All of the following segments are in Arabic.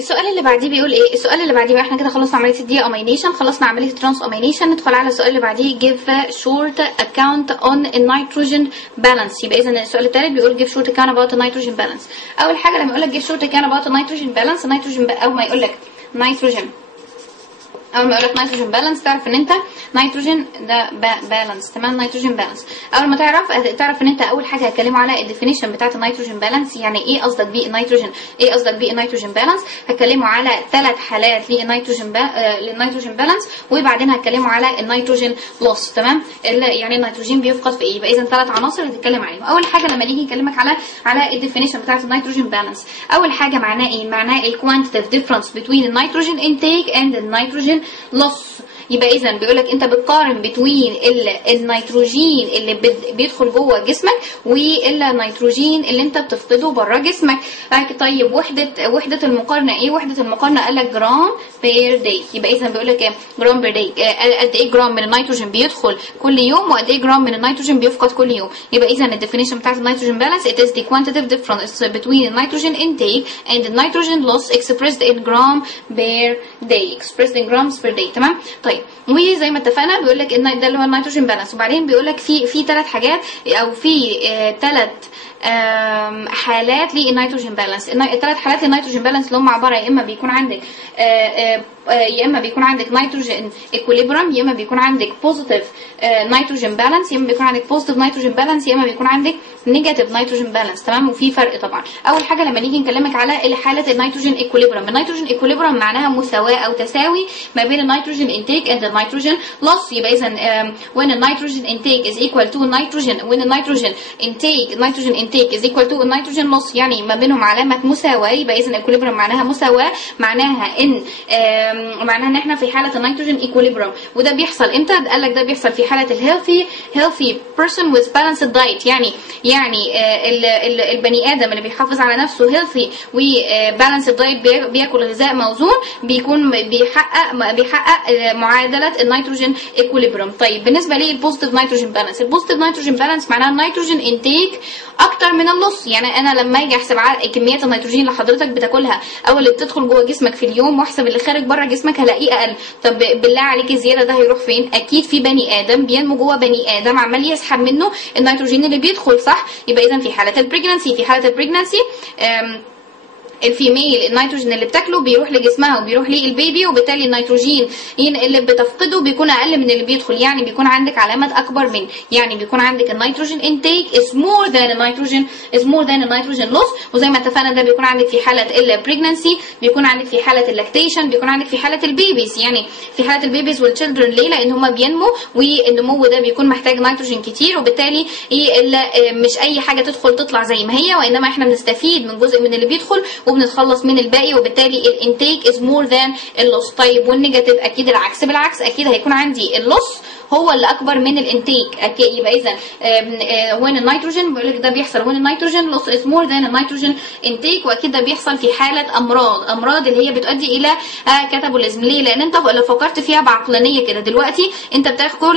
السؤال اللي بعديه بيقول ايه؟ السؤال اللي بعديه بقى احنا كده خلصنا عمليه الدي امينيشن، خلصنا عمليه ترانس امينيشن، ندخل على السؤال اللي بعديه give short account on nitrogen balance. يبقى اذا السؤال الثالث بيقول give short account about nitrogen balance. اول حاجه لما يقول لك give short account about nitrogen balance، نيتروجين او ما يقول لك نيتروجين، اول ما يقول لك نيتروجين بالانس تعرف ان انت نيتروجين ده بالانس. تمام، نيتروجين بالانس. اول ما تعرف ان انت اول حاجه هتكلموا على الديفينيشن بتاعه النيتروجين بالانس، يعني ايه قصدك بيه النيتروجين، ايه قصدك بيه النيتروجين بالانس. هتكلموا على 3 حالات للنيتروجين بالانس، وبعدين هتكلموا على النيتروجين لوس. تمام، يعني النيتروجين بيفقد في ايه. يبقى اذا 3 عناصر هتتكلم عليهم. اول حاجه لما نيجي نكلمك على الديفينيشن بتاعه النيتروجين بالانس، اول حاجه معناه ايه؟ معناه الكوانتيتيف ديفرنس بين النيتروجين انتيك اند النيتروجين لوس. يبقى اذا بيقول لك انت بتقارن بين النيتروجين اللي بيدخل جوه جسمك والنيتروجين اللي انت بتفقده بره جسمك. طيب وحده المقارنه ايه؟ وحده المقارنه قال لك جرام بير داي. يبقى اذا بيقول لك ايه؟ جرام بير داي، قد ايه جرام من النيتروجين بيدخل كل يوم وقد ايه جرام من النيتروجين بيفقد كل يوم. يبقى اذا الديفينيشن بتاعت النيتروجين بالانس it is the quantitative difference between the nitrogen intake and the nitrogen loss expressed in gram per day. expressed in grams per day. تمام. طيب وزي ما اتفقنا بيقول لك ان ده اللي هو النيتروجين بالانس. وبعدين بيقول لك في 3 حاجات او في 3 حالات للنيتروجين بالانس. ال3 حالات للنيتروجين بالانس اللي هم عباره يا اما بيكون عندك نيتروجين ايكوليبرم، يا اما بيكون عندك بوزيتيف نيتروجين بالانس، يا اما بيكون عندك بوزيتيف نيتروجين بالانس، يا اما بيكون عندك نيجاتيف نيتروجين بالانس. تمام، وفي فرق طبعا. اول حاجه لما نيجي نكلمك على حاله النيتروجين ايكوليبرم، النيتروجين ايكوليبرم معناها مساواه او تساوي ما بين النيتروجين انتيك اند النيتروجين لوس. يبقى اذا when النيتروجين انتيك is equal to when النيتروجين intake is equal to النيتروجين loss، يعني ما بينهم علامه مساواه. يبقى اذا ايكوليبرم معناها مساواه، معناها ان احنا في حاله النيتروجين ايكوليبرم. وده بيحصل امتى؟ قال لك ده بيحصل في حاله healthy person with balanced diet. يعني البني ادم اللي بيحافظ على نفسه healthy و balanced diet بياكل غذاء موزون، بيكون بيحقق معادله النيتروجين ايكوليبرم. طيب بالنسبه للبوزيتيف نيتروجين بالانس، البوزيتيف نيتروجين بالانس معناها النيتروجين انتيك اكتر من النص. يعني انا لما اجي احسب كميات النيتروجين اللي حضرتك بتاكلها او اللي بتدخل جوه جسمك في اليوم واحسب اللي خارج بره جسمك هلاقيه اقل. طب بالله عليك الزياده ده هيروح فين؟ اكيد في بني ادم بينمو جوه بني ادم عمال يسحب منه النيتروجين اللي بيدخل، صح؟ يبقى اذا في حاله البريجنانسي الفيميل النيتروجين اللي بتاكله بيروح لجسمها وبيروح للبيبي، وبالتالي النيتروجين اللي بتفقده بيكون اقل من اللي بيدخل. يعني بيكون عندك علامات اكبر من، يعني بيكون عندك النيتروجين انتيك is more than النيتروجين لوس. وزي ما اتفقنا ده بيكون عندك في حاله البريجنانسي، بيكون عندك في حاله اللاكتيشن، بيكون عندك في حاله البيبيز. يعني في حاله البيبيز والتشيلدرن، ليه؟ لان هم بينمو والنمو ده بيكون محتاج نيتروجين كتير، وبالتالي مش اي حاجه تطلع زي ما هي، وانما احنا بنستفيد من جزء من اللي بيدخل وبنتخلص من الباقي، وبالتالي الانتيك از مور ذان اللوس. طيب والنيجاتيف اكيد العكس، بالعكس اكيد هيكون عندي اللوس هو اللي اكبر من الانتيك. يبقى اذا وين النيتروجين بيقول لك ده بيحصل وين النيتروجين لوس از مور ذان النيتروجين انتيك، واكيد ده بيحصل في حاله امراض اللي هي بتؤدي الى كاتابوليزم. ليه؟ لان انت لو فكرت فيها بعقلانيه كده دلوقتي، انت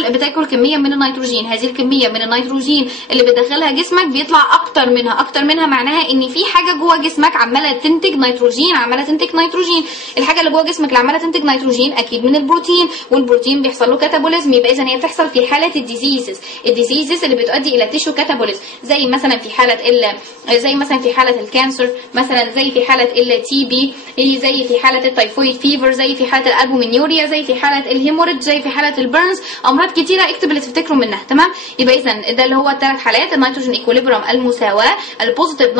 بتاكل كميه من النيتروجين، هذه الكميه من النيتروجين اللي بتدخلها جسمك بيطلع اكتر منها معناها ان في حاجه جوه جسمك عماله تنتج نيتروجين. الحاجه اللي جوه جسمك اللي عماله تنتج نيتروجين اكيد من البروتين، والبروتين بيحصل له كاتابوليزم. يبقى اذا هي بتحصل في حاله الديزيزز اللي بتؤدي الى تيشو كاتابوليزم، زي مثلا في حاله الكانسر، مثلا زي في حاله التي بي، زي في حاله التايفويد فيفر، زي في حاله الالبومينيوريا، زي في حاله الهيموريدج، زي في حاله البرنز، امراض كتيره اكتب اللي تفتكروا منها. تمام، يبقى اذا ده اللي هو ال3 حالات: النيتروجين ايكوليبرم المساواه، البوزيتيف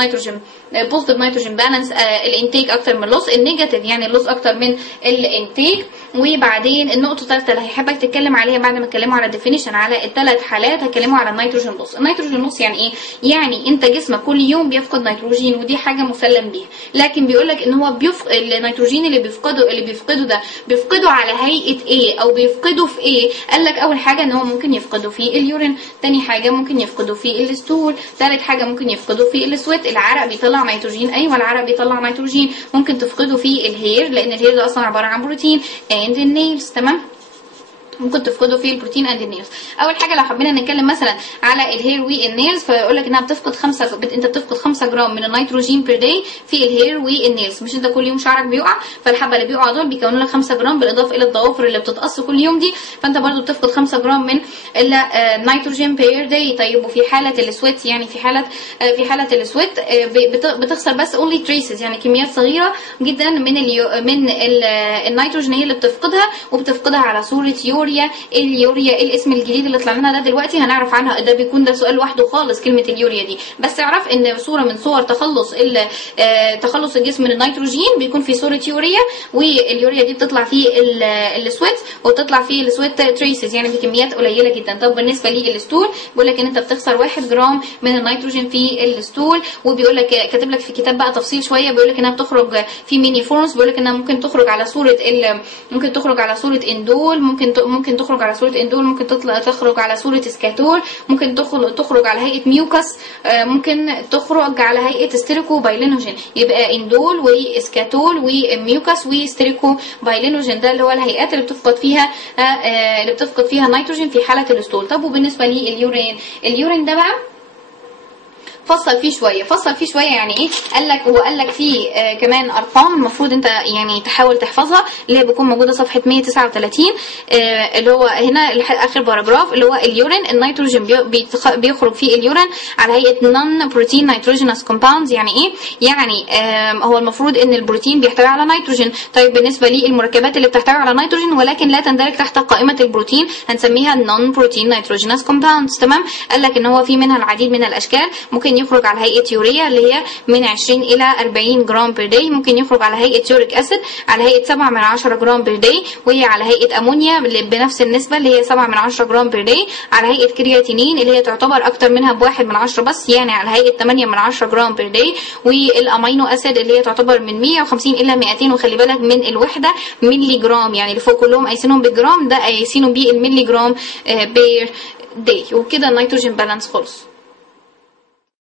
نيتروجين بالانس الانتيك اكتر من اللوس، النيجاتيف يعني اللوس اكتر من الانتيك. وبعدين النقطه الثالثه اللي هيحبك تتكلم عليها بعد ما اتكلموا على الديفينيشن على ال3 حالات، هتكلموا على النيتروجين لوس. النيتروجين لوس يعني ايه؟ يعني انت جسمك كل يوم بيفقد نيتروجين، ودي حاجه مسلم بيها، لكن بيقول لك ان هو النيتروجين اللي بيفقده ده بيفقده على هيئه ايه او بيفقده في ايه؟ قال لك اول حاجه ان هو ممكن يفقده في اليورين، ثاني حاجه ممكن يفقده في الستول، ثالث حاجه ممكن يفقده في السويت. العرق بيطلع نيتروجين، ايوه العرق بيطلع نيتروجين. ممكن تفقده في الهير، لان الهير ده اصلا عباره عن بروتين، and النيلز. تمام، ممكن تفقده في البروتين اند النيلز. اول حاجه لو حبينا نتكلم مثلا على الهير والنيلز فيقول لك انها بتفقد انت بتفقد 5 جرام من النيتروجين بير داي في الهير والنيلز. مش انت كل يوم شعرك بيقع، فالحبه اللي بيقع دول بيكونوا لك 5 جرام بالاضافه الى الضوافر اللي بتتقص كل يوم دي، فانت برضو بتفقد 5 جرام من النيتروجين بير داي. طيب وفي حاله السويت، يعني في حاله السويت بتخسر بس اونلي تريسز، يعني كميات صغيره جدا من النيتروجين هي اللي بتفقدها، وبتفقدها على صوره يوريا. اليوريا الاسم الجديد اللي طلع لنا ده دلوقتي هنعرف عنها، ده بيكون ده سؤال لوحده خالص كلمه اليوريا دي، بس اعرف ان صوره من صور تخلص الجسم من النيتروجين بيكون في صوره يوريا، واليوريا دي بتطلع في السويت، وبتطلع في السويت تريسز يعني بكميات قليله جدا. طب بالنسبه للستول بيقول لك ان انت بتخسر 1 جرام من النيتروجين في الستول، وبيقول لك كاتب لك في كتاب بقى تفصيل شويه، بيقول لك انها بتخرج في ميني فورمز، بيقول لك انها ممكن تخرج على صوره اندول، ممكن تخرج على صوره اندول، ممكن تخرج على صوره سكاتول، ممكن تخرج على هيئه ميوكس، ممكن تخرج على هيئه ستيريكو بايلينوجين. يبقى اندول وسكاتول وميوكس وستيريكو بايلينوجين ده اللي هو الهيئات اللي بتفقد فيها النيتروجين في حاله الستول. طب وبالنسبه اليورين ده بقى فصل فيه شويه يعني ايه؟ قال لك فيه كمان ارقام المفروض انت يعني تحاول تحفظها، اللي هي بتكون موجوده صفحه 139 اللي هو هنا اخر باراجراف، اللي هو اليورين النيتروجين بيخرج فيه اليورين على هيئه نون بروتين نيتروجينوس كومباوندز. يعني ايه؟ يعني هو المفروض ان البروتين بيحتوي على نيتروجين. طيب بالنسبه للمركبات اللي بتحتوي على نيتروجين ولكن لا تندرج تحت قائمه البروتين هنسميها نون بروتين نيتروجينوس كومباوندز. تمام؟ قال لك ان هو في منها العديد من الاشكال، ممكن يخرج على هيئه يوريا اللي هي من 20 الى 40 جرام بير داي، ممكن يخرج على هيئه يوريك اسيد على هيئه 7/10 جرام بير داي، وهي على هيئه امونيا بنفس النسبه اللي هي 7/10 جرام بير داي، على هيئه كرياتينين اللي هي تعتبر اكتر منها ب1/10 بس، يعني على هيئه 8/10 جرام بير داي، والامينو اسيد اللي هي تعتبر من 150 الى 200، وخلي بالك من الوحده ملي جرام، يعني اللي فوق كلهم قايسينهم بالجرام، ده قايسينهم بالملي جرام بير داي. وكده النيتروجين بالانس خلص.